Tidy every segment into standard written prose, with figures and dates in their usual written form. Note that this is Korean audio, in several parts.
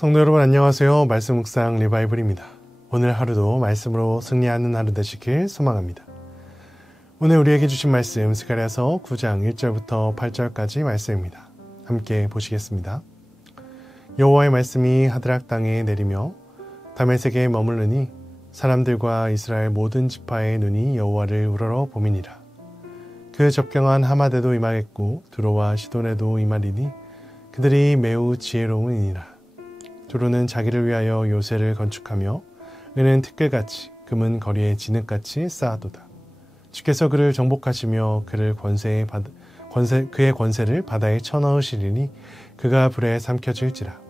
성도 여러분 안녕하세요. 말씀 묵상 리바이블입니다. 오늘 하루도 말씀으로 승리하는 하루 되시길 소망합니다. 오늘 우리에게 주신 말씀 스가랴서 9장 1절부터 8절까지 말씀입니다. 함께 보시겠습니다. 여호와의 말씀이 하드락 땅에 내리며 다메섹에 머무르니 사람들과 이스라엘 모든 지파의 눈이 여호와를 우러러 봄이니라. 그 접경한 하마데도 임하겠고 두로와 시돈에도 임하리니 그들이 매우 지혜로운이니라. 두로는 자기를 위하여 요새를 건축하며 은은 티끌같이 금은 거리에 진흙같이 쌓아도다. 주께서 그를 정복하시며 그의 권세를 바다에 쳐넣으시리니 그가 불에 삼켜질지라.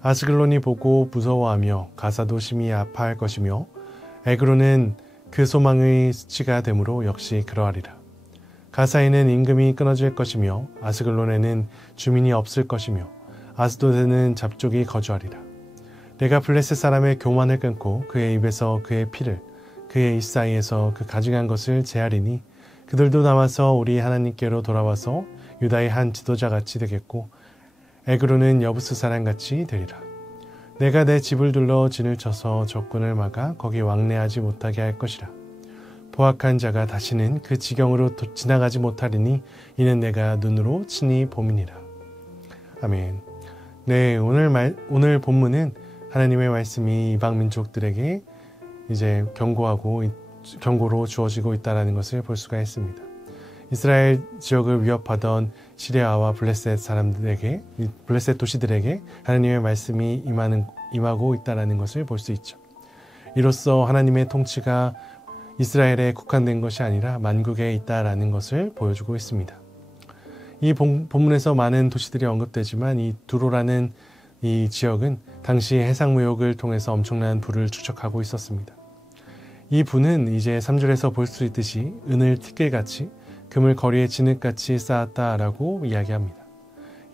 아스글론이 보고 무서워하며 가사도 심히 아파할 것이며 에그론은 그 소망의 수치가 되므로 역시 그러하리라. 가사에는 임금이 끊어질 것이며 아스글론에는 주민이 없을 것이며 아스도드는 잡족이 거주하리라. 내가 블레셋 사람의 교만을 끊고 그의 입에서 그의 피를 그의 입 사이에서 그 가증한 것을 제하리니 그들도 나와서 우리 하나님께로 돌아와서 유다의 한 지도자같이 되겠고 에그로는 여부스 사람같이 되리라. 내가 내 집을 둘러 진을 쳐서 적군을 막아 거기 왕래하지 못하게 할 것이라. 포악한 자가 다시는 그 지경으로 지나가지 못하리니 이는 내가 눈으로 친히 봄이니라. 아멘. 네, 오늘 본문은 하나님의 말씀이 이방 민족들에게 이제 경고로 주어지고 있다는 것을 볼 수가 있습니다. 이스라엘 지역을 위협하던 시리아와 블레셋 도시들에게 하나님의 말씀이 임하고 있다는 것을 볼 수 있죠. 이로써 하나님의 통치가 이스라엘에 국한된 것이 아니라 만국에 있다라는 것을 보여주고 있습니다. 이 본문에서 많은 도시들이 언급되지만 이 두로라는 이 지역은 당시 해상무역을 통해서 엄청난 부를 축적하고 있었습니다. 이 부는 이제 3절에서 볼 수 있듯이 은을 티끌같이 금을 거리에 진흙같이 쌓았다라고 이야기합니다.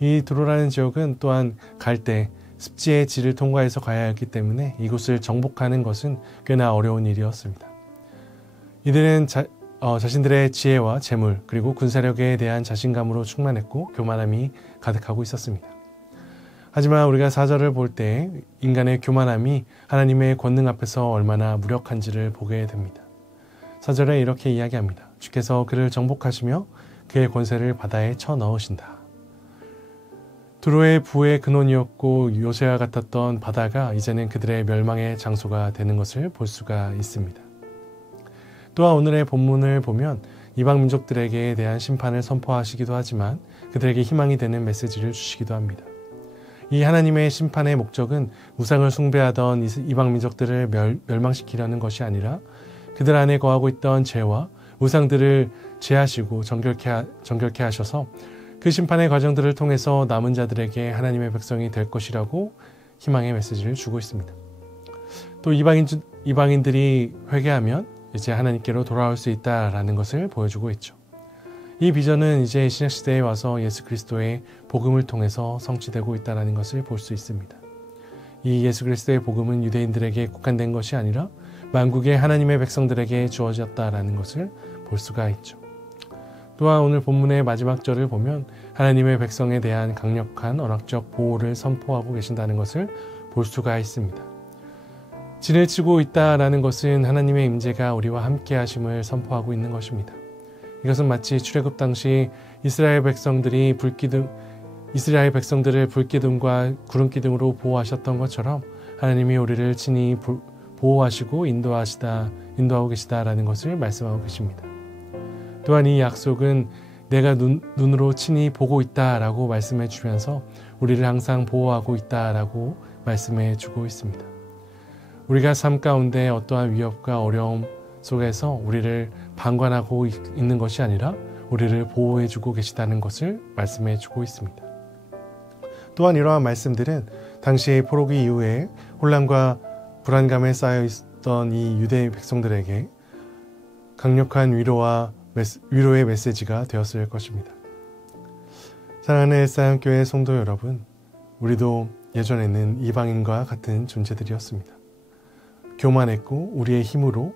이 두로라는 지역은 또한 갈 때 습지의 지를 통과해서 가야 했기 때문에 이곳을 정복하는 것은 꽤나 어려운 일이었습니다. 이들은 자신들의 지혜와 재물 그리고 군사력에 대한 자신감으로 충만했고 교만함이 가득하고 있었습니다. 하지만 우리가 4절을 볼 때 인간의 교만함이 하나님의 권능 앞에서 얼마나 무력한지를 보게 됩니다. 4절에 이렇게 이야기합니다. 주께서 그를 정복하시며 그의 권세를 바다에 쳐넣으신다. 두로의 부의 근원이었고 요새와 같았던 바다가 이제는 그들의 멸망의 장소가 되는 것을 볼 수가 있습니다. 또한 오늘의 본문을 보면 이방 민족들에게 대한 심판을 선포하시기도 하지만 그들에게 희망이 되는 메시지를 주시기도 합니다. 이 하나님의 심판의 목적은 우상을 숭배하던 이방 민족들을 멸망시키려는 것이 아니라 그들 안에 거하고 있던 죄와 우상들을 제하시고 정결케 하셔서 그 심판의 과정들을 통해서 남은 자들에게 하나님의 백성이 될 것이라고 희망의 메시지를 주고 있습니다. 또 이방인들이 회개하면 이제 하나님께로 돌아올 수 있다라는 것을 보여주고 있죠. 이 비전은 이제 신약시대에 와서 예수 그리스도의 복음을 통해서 성취되고 있다는 것을 볼 수 있습니다. 이 예수 그리스도의 복음은 유대인들에게 국한된 것이 아니라 만국의 하나님의 백성들에게 주어졌다라는 것을 볼 수가 있죠. 또한 오늘 본문의 마지막 절을 보면 하나님의 백성에 대한 강력한 언약적 보호를 선포하고 계신다는 것을 볼 수가 있습니다. 진을 치고 있다라는 것은 하나님의 임재가 우리와 함께 하심을 선포하고 있는 것입니다. 이것은 마치 출애굽 당시 이스라엘 백성들을 불기둥과 구름기둥으로 보호하셨던 것처럼 하나님이 우리를 친히 보호하시고 인도하고 계시다라는 것을 말씀하고 계십니다. 또한 이 약속은 내가 눈으로 친히 보고 있다라고 말씀해 주면서 우리를 항상 보호하고 있다라고 말씀해 주고 있습니다. 우리가 삶 가운데 어떠한 위협과 어려움 속에서 우리를 방관하고 있는 것이 아니라 우리를 보호해주고 계시다는 것을 말씀해주고 있습니다. 또한 이러한 말씀들은 당시의 포로기 이후에 혼란과 불안감에 쌓여 있던 이 유대 백성들에게 강력한 위로의 메시지가 되었을 것입니다. 사랑하는 엘사형교회 성도 여러분, 우리도 예전에는 이방인과 같은 존재들이었습니다. 교만했고 우리의 힘으로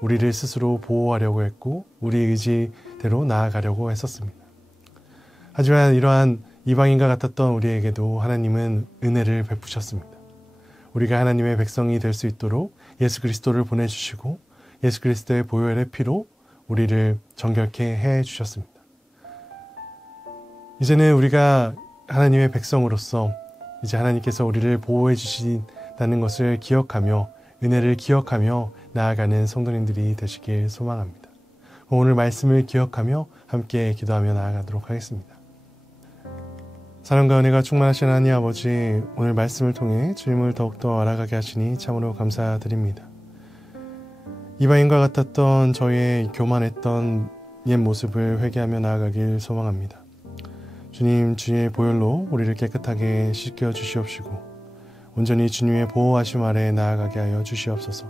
우리를 스스로 보호하려고 했고 우리 의지대로 나아가려고 했었습니다. 하지만 이러한 이방인과 같았던 우리에게도 하나님은 은혜를 베푸셨습니다. 우리가 하나님의 백성이 될 수 있도록 예수 그리스도를 보내주시고 예수 그리스도의 보혈의 피로 우리를 정결케 해주셨습니다. 이제는 우리가 하나님의 백성으로서 이제 하나님께서 우리를 보호해 주신다는 것을 기억하며 은혜를 기억하며 나아가는 성도님들이 되시길 소망합니다. 오늘 말씀을 기억하며 함께 기도하며 나아가도록 하겠습니다. 사랑과 은혜가 충만하신 하나님 아버지, 오늘 말씀을 통해 주님을 더욱더 알아가게 하시니 참으로 감사드립니다. 이방인과 같았던 저의 교만했던 옛 모습을 회개하며 나아가길 소망합니다. 주님, 주의 보혈로 우리를 깨끗하게 씻겨 주시옵시고 온전히 주님의 보호하심 아래 나아가게 하여 주시옵소서.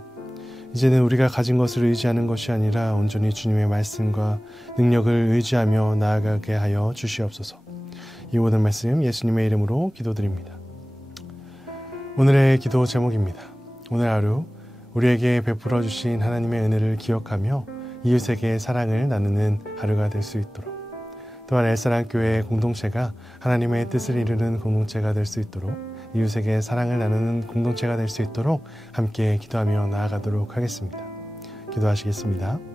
이제는 우리가 가진 것을 의지하는 것이 아니라 온전히 주님의 말씀과 능력을 의지하며 나아가게 하여 주시옵소서. 이 모든 말씀 예수님의 이름으로 기도드립니다. 오늘의 기도 제목입니다. 오늘 하루 우리에게 베풀어 주신 하나님의 은혜를 기억하며 이웃에게 사랑을 나누는 하루가 될 수 있도록, 또한 엘사랑교회 공동체가 하나님의 뜻을 이루는 공동체가 될 수 있도록, 이웃에게 사랑을 나누는 공동체가 될 수 있도록 함께 기도하며 나아가도록 하겠습니다. 기도하시겠습니다.